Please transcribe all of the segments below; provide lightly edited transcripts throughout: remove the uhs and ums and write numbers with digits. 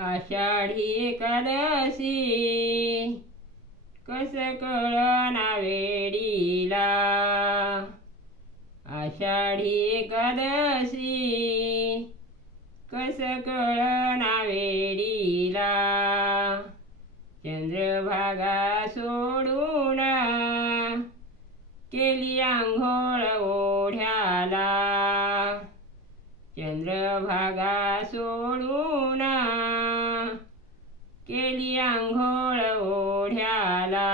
आषाढी एकादशी कस कळना वेडीला। आषाढी एकादशी कस कळना वेडीला। चंद्रभागा सोडून केली आंघोळ ओढ्याला। चंद्रभागा सोडून केली आंघोळ ओढ्याला।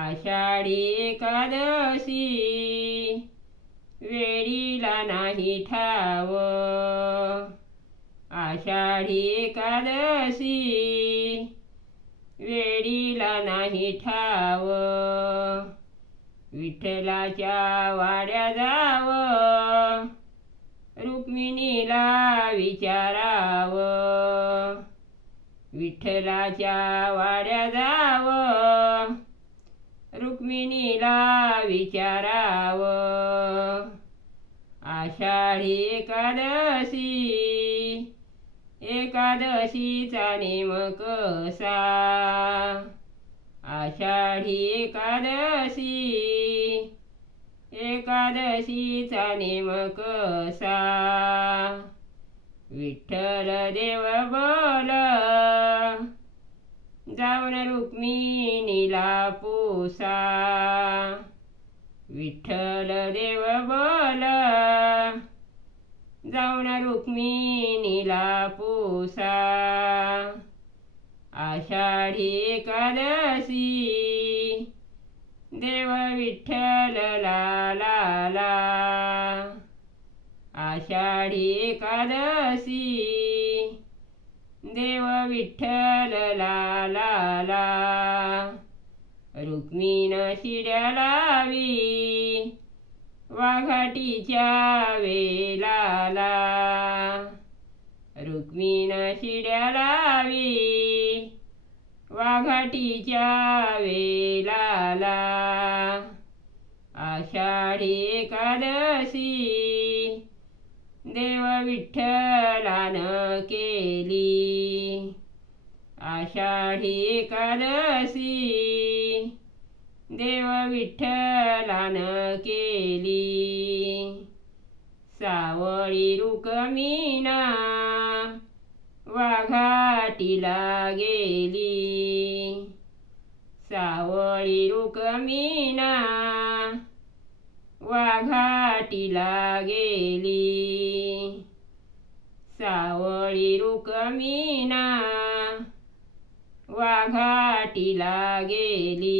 आषाढी एकादशी वेडीला नाही ठाव। आषाढी एकादशी वेडीला नाही ठाव। विठ्ठलाच्या वाड्या जाव रुक्मिणीला विचाराव। विठ्ठलाच्या वाड्या जाव रुक्मिणीला विचाराव। आषाढी एकादशी एकादशीचा नेम कसा। आषाढी एकादशी एकादशीचा नेम कसा। विठ्ठल देव बोल जाऊन रुक्मिणीला पोसा। विठ्ठल देव बोल जाऊन रुक्मिणीला पोसा। आषाढी एकादशी देव विठ्ठल लाला। आषाढी एकादशी देव विठ्ठल लाला। रुक्मिण शिड्या लावी वाघाटीच्या वेलाला। रुक्मिण शिड्या लावी वाघाटीच्या वेलाला। आषाढी एकादशी देव विठ्ठलानं केली। आषाढी एकादशी देव विठ्ठलानं केली। सावळी रुक्मिणा वाघाटीला गेली। सावळी रुक्मिणा वाघाटीला गेली। सावळी रुक्मिणा वाघाटीला गेली।